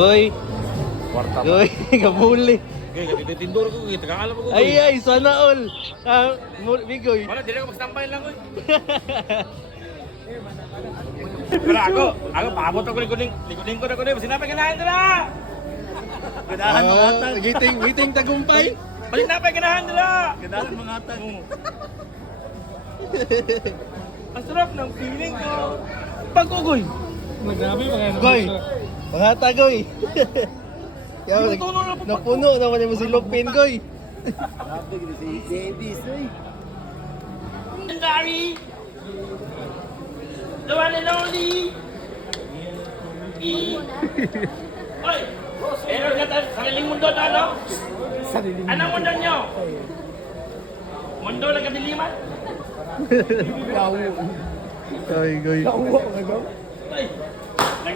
Goy. Kwarta pa. Goy, kabuli. Okay, katitindor ko, taga-alam ko. Ay, sana all. Bigoy. Wala, di na ako magstambay lang ko. Pero ako paabot ako likunin ko na ko na. Sinapay ganahan nila! Ganahan mga atag. Giting tagumpay. Sinapay ganahan nila! Ganahan mga atag. Ang sarap ng feeling ko. Pag-ugoy. Grabe mga Goy. Mga atag, goy. Kaya Tinutuno na po. napuno naman yung silupin, goy. Legendary! The one and only! Oy! Meron ka tayo sariling mundo na, no? Anong mundo nyo? Mundo ng kadiliman? Ay, goy. Nakuha ko na daw.